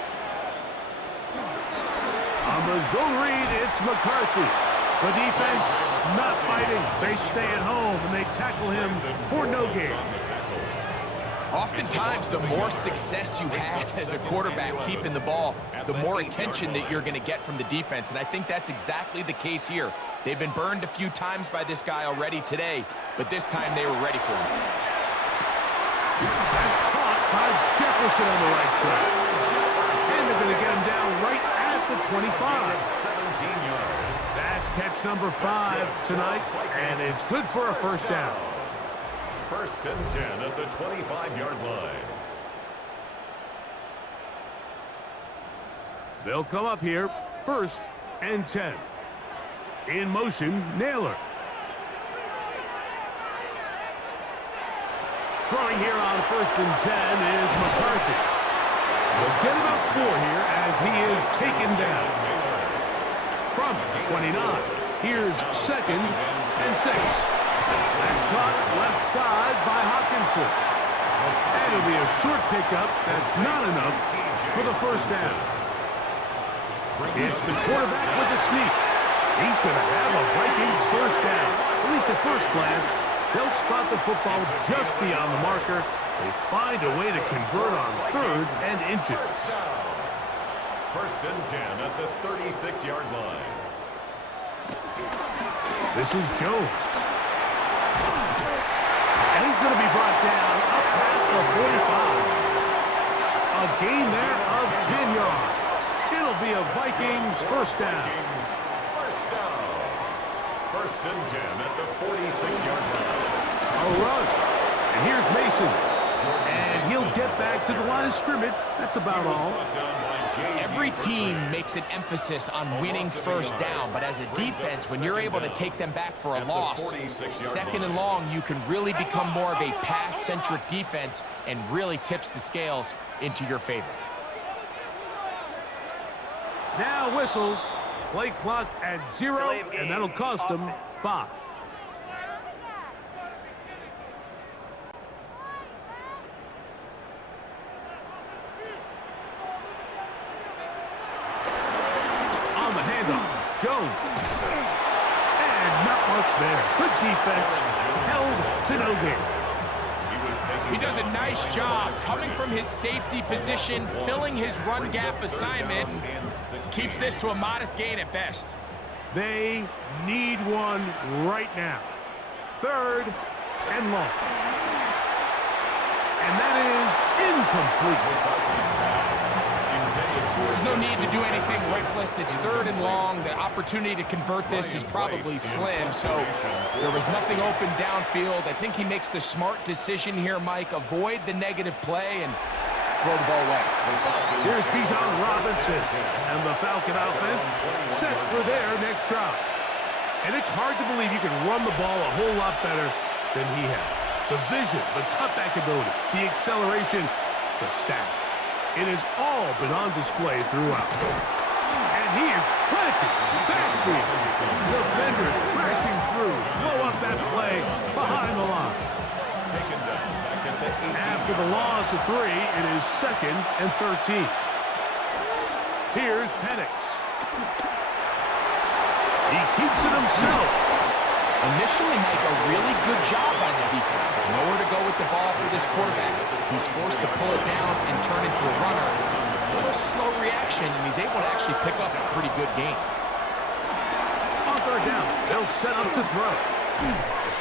On the zone read, it's McCarthy. The defense not fighting. They stay at home and they tackle him for no gain. Oftentimes, the more success you have as a quarterback keeping the ball, the more attention that you're going to get from the defense, and I think that's exactly the case here. They've been burned a few times by this guy already today, but this time they were ready for him. That's caught by Jefferson on the right side. And they're going to get him down right at the 25. That's catch number 5 tonight, and it's good for a first down. 1st and 10 at the 25-yard line. They'll come up here, 1st and 10. In motion, Naylor. Throwing here on 1st and 10 is McCarthy. They'll get about 4 here as he is taken down. From the 29, here's 2nd and 6. That's caught left side by Hawkinson. And it'll be a short pickup. That's not enough for the first down. It's the quarterback with the sneak. He's going to have a Vikings first down. At least at first glance, they'll spot the football just beyond the marker. They find a way to convert on 3rd and inches. 1st and 10 at the 36-yard line. This is Jones. And he's going to be brought down up past the 45. A gain there of 10 yards. It'll be a Vikings first down. First down. 1st and 10 at the 46-yard line. A run. And here's Mason. And he'll get back to the line of scrimmage. That's about all. Every team makes an emphasis on winning first down, but as a defense, when you're able to take them back for a loss, 2nd and long, you can really become more of a pass-centric defense and really tips the scales into your favor. Now whistles. Play clock at 0, and that'll cost them 5. On the handoff, Jones. And not much there. Good defense. Held to no gain. He does a nice job coming from his safety position, filling his run gap assignment, keeps this to a modest gain at best. They need one right now. 3rd and long. And that is incomplete. There's no need to do anything reckless. It's 3rd and long. The opportunity to convert this is probably slim, so there was nothing open downfield. I think he makes the smart decision here, Mike. Avoid the negative play and throw the ball away. Here's Bijan Robinson, and the Falcon offense set for their next drive. And it's hard to believe you can run the ball a whole lot better than he has. The vision, the cutback ability, the acceleration, the stats. It has all been on display throughout. And he is planted backfield. Defenders crashing through. Blow up that play behind the line. After the loss of 3, it is 2nd and 13. Here's Penix. He keeps it himself. Initially, Mike, a really good job by the defense. Nowhere to go with the ball for this quarterback. He's forced to pull it down and turn into a runner. A little slow reaction, and he's able to actually pick up a pretty good game. all set up to throw.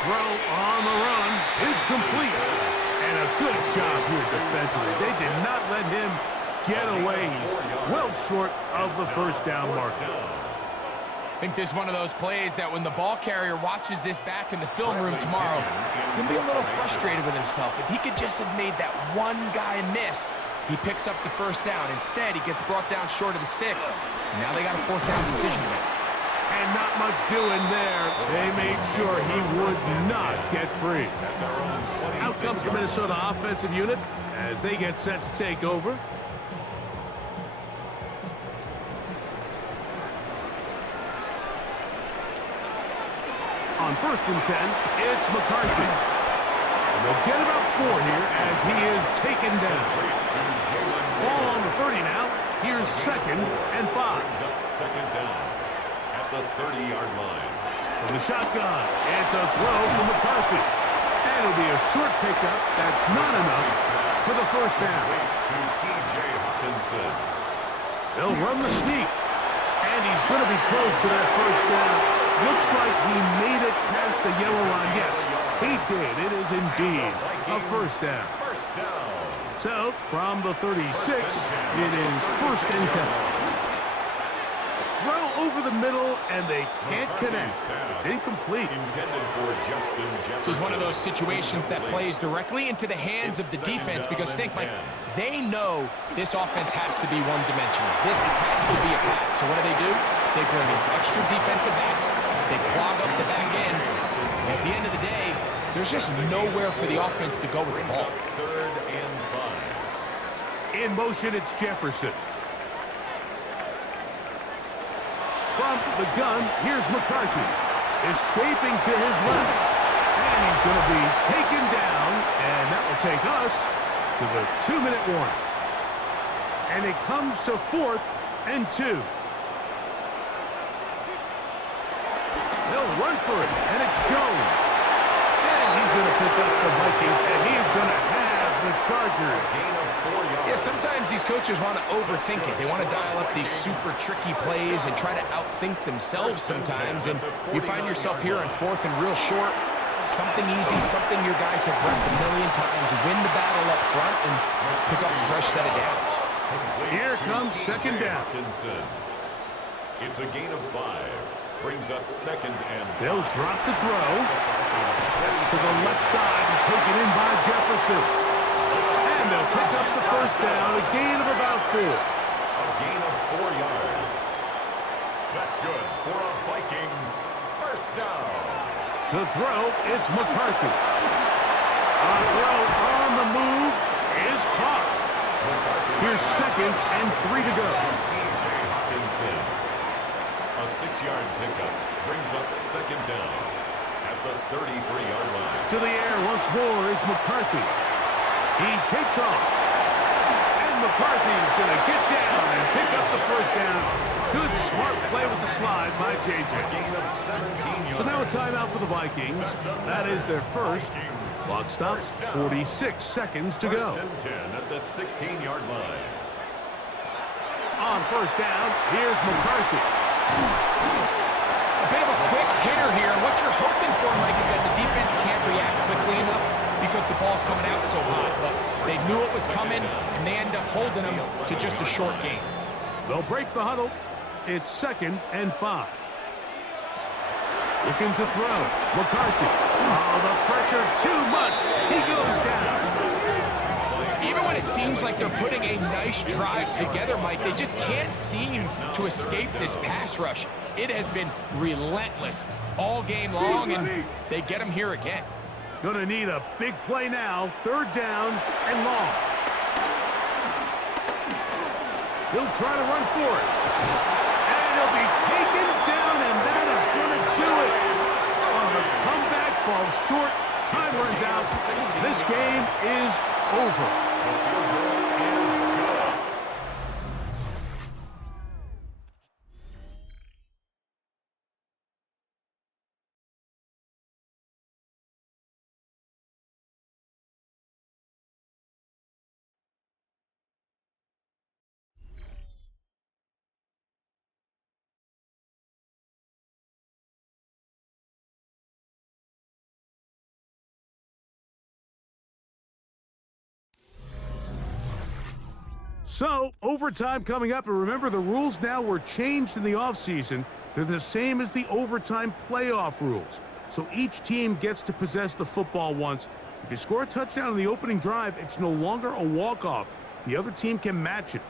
Throw on the run is complete. And a good job here defensively. They did not let him get away. He's well short of the first down marker. I think this is one of those plays that when the ball carrier watches this back in the film room tomorrow, he's going to be a little frustrated with himself. If he could just have made that one guy miss, he picks up the first down. Instead, he gets brought down short of the sticks. And now they got a fourth down decision to make. And not much doing there. They made sure he would not get free. Out comes the Minnesota offensive unit as they get set to take over. On 1st and 10, it's McCarthy. And they'll get about 4 here as he is taken down. Ball on the 30 now. Here's 2nd and 5. Second down at the 30-yard line. From the shotgun, it's a throw from McCarthy. And it'll be a short pickup. That's not enough for the first down. To T.J. Hawkinson. They'll run the sneak. And he's going to be close to that first down. Looks like he made it past the yellow line. Yes, he did. It is indeed a first down. First down. So, from the 36, it is 1st and 10. Throw over the middle, and they can't connect. It's incomplete. Intended for Justin Jefferson. This is one of those situations that plays directly into the hands of the defense because think, Mike, they know this offense has to be one-dimensional. This has to be a pass. So what do? They bring in extra defensive backs. They clog up the back end. And at the end of the day, there's just nowhere for the offense to go with the ball. 3rd and 5. In motion, it's Jefferson. From the gun, here's McCarthy. Escaping to his left. And he's going to be taken down. And that will take us to the 2-minute warning. And it comes to 4th and 2. They'll run for it, and it's Jones. And he's going to pick up the Vikings, and he's going to have the Chargers. Yeah, sometimes these coaches want to overthink it. They want to dial up these super tricky plays and try to outthink themselves sometimes. And you find yourself here on 4th and real short. Something easy, something your guys have repped a million times. Win the battle up front and pick up a fresh set of downs. Here comes 2nd down. It's a gain of 5. Brings up 2nd and 5. They'll drop to throw. That's to the left side and taken in by Jefferson. And they'll pick up the first down, a gain of about 4. A gain of 4 yards. That's good for a Vikings first down. To throw, it's McCarthy. A throw on the move is caught. Here's 2nd and 3 to go. T.J. Hawkinson. A 6-yard pickup brings up 2nd down at the 33-yard line. To the air once more is McCarthy. He takes off. And McCarthy's going to get down and pick up the first down. Good, smart play with the slide by J.J. Gain of 17 yards. So now a timeout for the Vikings. That is their first. Clock stops, 46 seconds to go. 1st and 10 at the 16-yard line. On first down, here's McCarthy. A bit of a quick hitter here. What you're hoping for, Mike, is that the defense can't react quickly enough because the ball's coming out so hot. But they knew it was coming, and they end up holding them to just a short gain. They'll break the huddle. It's 2nd and 5. Looking to throw. McCarthy. Oh, the pressure too much. He goes down. Even when it seems like they're putting a nice drive together, Mike, they just can't seem to escape this pass rush. It has been relentless all game long, and they get them here again. Gonna need a big play now. 3rd down and long. He'll try to run for it. And he'll be taken down, and that is gonna do it. Oh, the comeback falls short. Time runs out. This game is over. So, overtime coming up, and remember the rules now were changed in the offseason. They're the same as the overtime playoff rules. So each team gets to possess the football once. If you score a touchdown in the opening drive, it's no longer a walk-off. The other team can match it.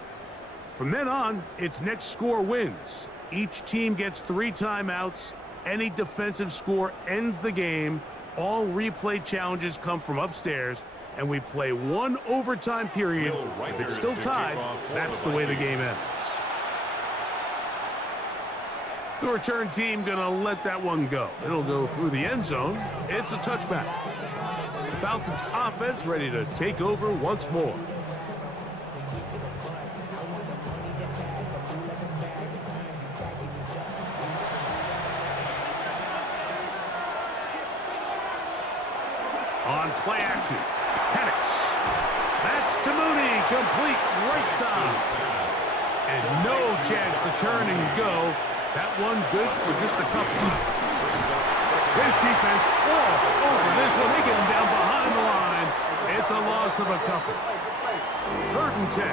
From then on, it's next score wins. Each team gets 3 timeouts. Any defensive score ends the game. All replay challenges come from upstairs, and we play 1 overtime period. If it's still tied, that's the way the game ends. The return team gonna let that one go. It'll go through the end zone. It's a touchback. The Falcons offense ready to take over once more. On play action, Penix. That's to Mooney, complete right side. And no chance to turn and go. That one good for just a couple. His defense all over this one. They get him down behind the line. It's a loss of a couple. 3rd and 10.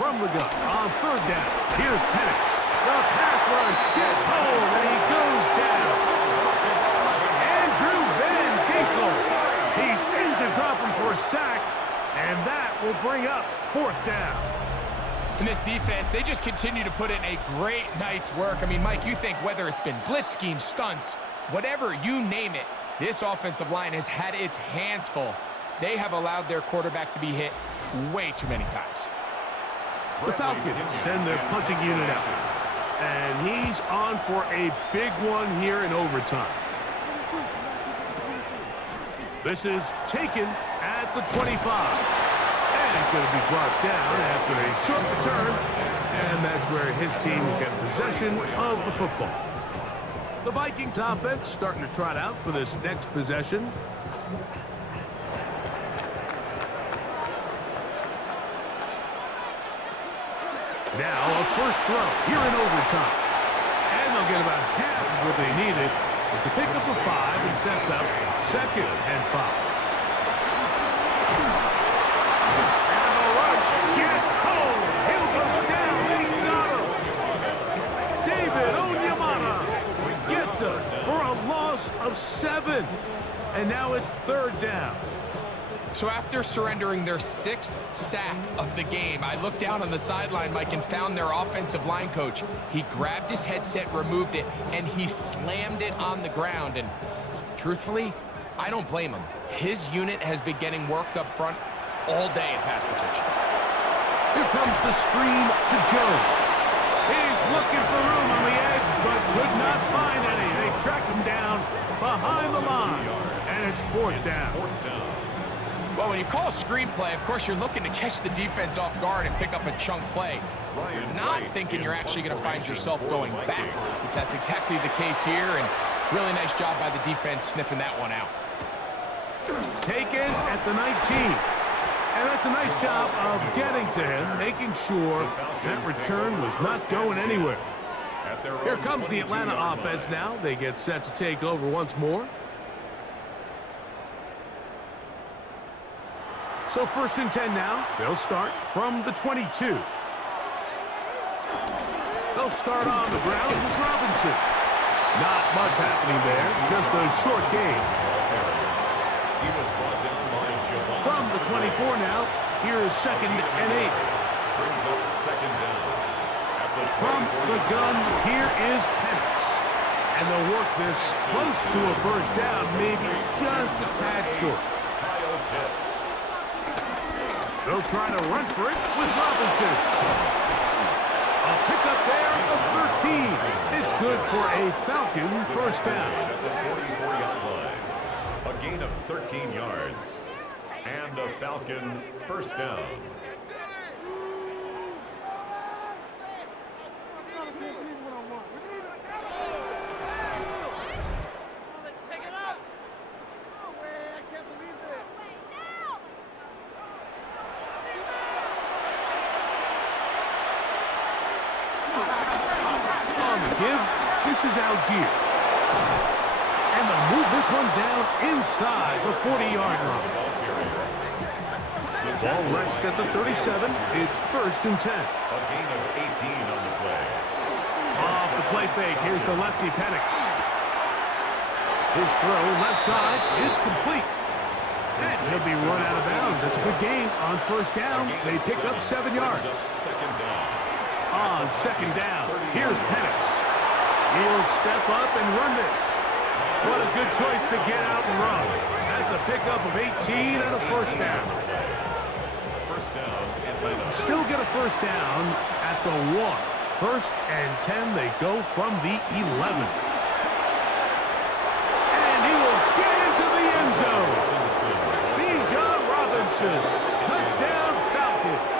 From the gun on 3rd down. Here's Penix. The pass rush gets home and he goes down. Andrew Van Ginkel. He's in to drop him for a sack, and that will bring up 4th down. In this defense, they just continue to put in a great night's work. I mean, Mike, you think whether it's been blitz schemes, stunts, whatever you name it, this offensive line has had its hands full. They have allowed their quarterback to be hit way too many times. The Falcons send their punching unit out. And he's on for a big one here in overtime. This is taken at the 25. And he's going to be brought down after a short return. And that's where his team will get possession of the football. The Vikings offense starting to trot out for this next possession. Now a first throw here in overtime. And they'll get about half of what they needed. It's a pickup of 5 and sets up 2nd and 5. And the rush gets home. He'll go down. They got him. David Onyemata gets him for a loss of 7. And now it's 3rd down. So after surrendering their 6th sack of the game, I looked down on the sideline, Mike, and found their offensive line coach. He grabbed his headset, removed it, and he slammed it on the ground. And truthfully, I don't blame him. His unit has been getting worked up front all day in pass protection. Here comes the screen to Jones. He's looking for room on the edge, but could not find any. They track him down behind the line, and it's 4th down. Well, when you call a screenplay, of course, you're looking to catch the defense off guard and pick up a chunk play. You're not thinking you're actually going to find yourself going backwards, but that's exactly the case here, and really nice job by the defense sniffing that one out. Taken at the 19. And that's a nice job of getting to him, making sure that return was not going anywhere. Here comes the Atlanta offense now. They get set to take over once more. So 1st and 10 now. They'll start from the 22. They'll start on the ground with Robinson. Not much happening there, just a short game. From the 24 now, here's 2nd and 8. From the gun, here is Penix. And they'll work this close to a 1st down, maybe just a tad short. They'll try to run for it with Robinson. A pickup there of 13. It's good for a Falcon 1st down. A gain of 13 yards. And a Falcon 1st down. This is Algier. And they'll move this one down inside the 40-yard line. Ball rests at the 37. It's 1st and 10. A gain of 18 on the play. Off the play fake, here's the lefty Penix. His throw left side is complete. And he'll be run out of bounds. It's a good game. On 1st down, they pick up 7 yards. Second down. On 2nd down, here's Penix. He'll step up and run this. What a good choice to get out and run. That's a pickup of 18 and a 1st down. First down. Atlanta. Still get a 1st down at the 1. 1st and 10, they go from the 11. And he will get into the end zone. Bijan Robinson, touchdown Falcons.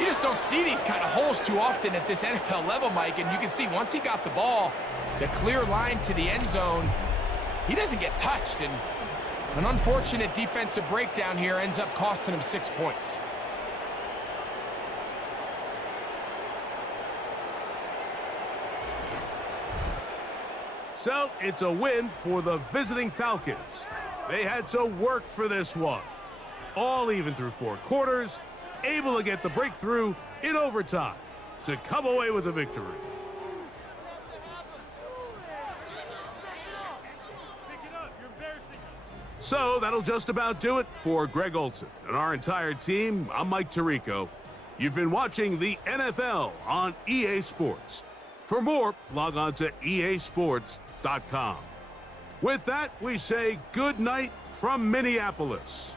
You just don't see these kind of holes too often at this NFL level, Mike, and you can see once he got the ball, the clear line to the end zone, he doesn't get touched, and an unfortunate defensive breakdown here ends up costing him 6 points. So it's a win for the visiting Falcons. They had to work for this one. All even through 4 quarters, able to get the breakthrough in overtime to come away with a victory. So that'll just about do it for Greg Olson and our entire team. I'm Mike Tirico. You've been watching the NFL on EA Sports. For more, log on to easports.com. With that, we say good night from Minneapolis.